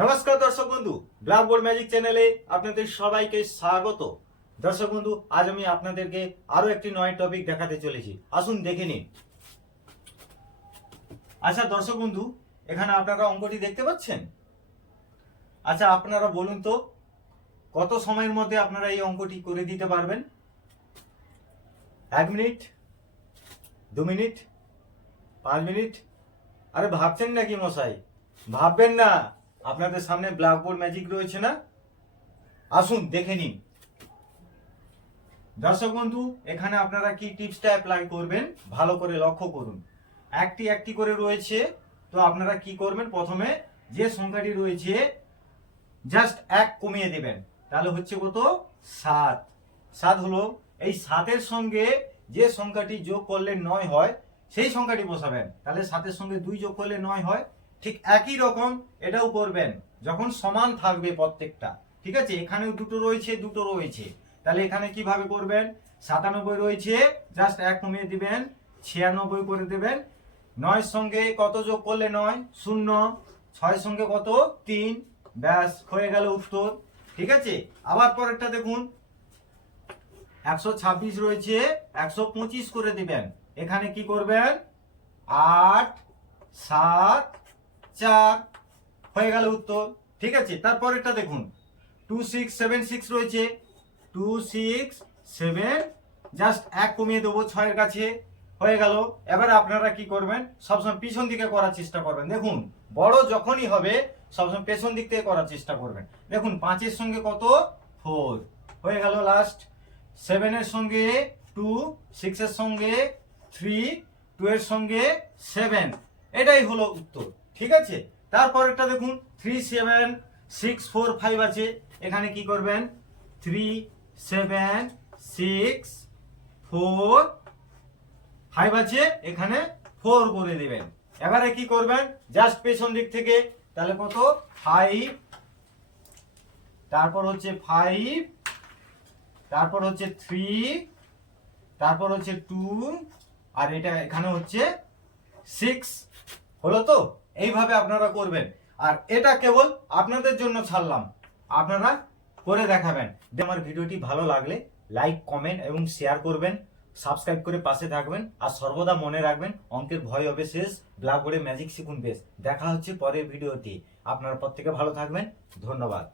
নমস্কার দর্শক বন্ধু, ব্ল্যাকবোর্ড ম্যাজিক চ্যানেলে আপনাদের সবাইকে স্বাগত। দর্শক বন্ধু, আজ আমি আপনাদেরকে আরো একটি নয় টপিক দেখাতে চলেছি। আসুন দেখে নিন। আচ্ছা দর্শক বন্ধু, এখানে আপনারা অঙ্কটি দেখতে পাচ্ছেন। আচ্ছা আপনারা বলুন তো, কত সময়ের মধ্যে আপনারা এই অঙ্কটি করে দিতে পারবেন? 1 মিনিট, 2 মিনিট, 5 মিনিট? আরে ভাবছেন নাকি মশাই? ভাববেন না, আপনাদের সামনে ব্ল্যাকবোর্ড ম্যাজিক রয়েছে না, আসুন দেখে নিন। দর্শক বন্ধু, এখানে আপনারা কি টিপসটা অ্যাপ্লাই করবেন ভালো করে লক্ষ্য করুন। একটি একটি করে রয়েছে, তো আপনারা কি করবেন, প্রথমে যে সংখ্যাটি রয়েছে জাস্ট 1 কমিয়ে দেবেন, তাহলে হচ্ছে কত? 7। 7 হলো। এই 7-এর সঙ্গে যে সংখ্যাটি যোগ করলে 9 হয় সেই সংখ্যাটি বসাবেন, তাহলে 7-এর সঙ্গে 2 যোগ করলে 9 হয়। ঠিক একই রকম এটাও করবেন যখন সমান থাকবে প্রত্যেকটা। ঠিক আছে, এখানেও দুটো রয়েছে, তাহলে এখানে কিভাবে করবেন? 97 রয়েছে, জাস্ট 1 কমিয়ে দিবেন, 96 করে দেবেন। 9-এর সঙ্গে কত যোগ করলে 9? 0। 6-এর সঙ্গে কত? 3। ব্যাস, হয়ে গেল উত্তর। ঠিক আছে, আবার পরেরটা দেখুন। 126 রয়েছে, 125 করে দিবেন। এখানে কি করবেন? 8, 7, 4, হয়ে গেল উত্তর। ঠিক আছে, তারপরেরটা দেখুন। 2676 রয়েছে, 267, জাস্ট 1 কমিয়ে দেবো 6-এর কাছে, হয়ে গেল। এবার আপনারা কি করবেন? সবসময় পিছন দিকে করার চেষ্টা করবেন। দেখুন, বড় যখনই হবে সবসময় পেছন দিক থেকে করার চেষ্টা করবেন। দেখুন, 5-এর সঙ্গে কত? 4, হয়ে গেল লাস্ট। 7-এর সঙ্গে 2, 6-এর সঙ্গে 3, 2-এর সঙ্গে 7, এটাই হলো উত্তর। ঠিক আছে, তারপরেরটা দেখুন। 3, 7, 6, 4, 5 আছে, এখানে কি করবেন? 3, 7, 6, 4, 5 আছে, এখানে 4 করে দিবেন। এবারে কি করবেন? জাস্ট পেছন দিক থেকে, তাহলে কত? 5, তারপর হচ্ছে 5, তারপর হচ্ছে 3, তারপর হচ্ছে 2, আর এটা এখানে হচ্ছে 6, হলো তো? এইভাবে আপনারা করবেন। আর এটা কেবল আপনাদের জন্য ছাড়লাম, আপনারা করে দেখাবেন। আমার ভিডিওটি ভালো লাগলে লাইক, কমেন্ট এবং শেয়ার করবেন, সাবস্ক্রাইব করে পাশে থাকবেন। আর সর্বদা মনে রাখবেন, অঙ্কের ভয় হবে শেষ, ব্ল্যাকবোর্ডে ম্যাজিক শিখুন বেশ। দেখা হচ্ছে পরের ভিডিওতে। আপনারা প্রত্যেকে ভালো থাকবেন, ধন্যবাদ।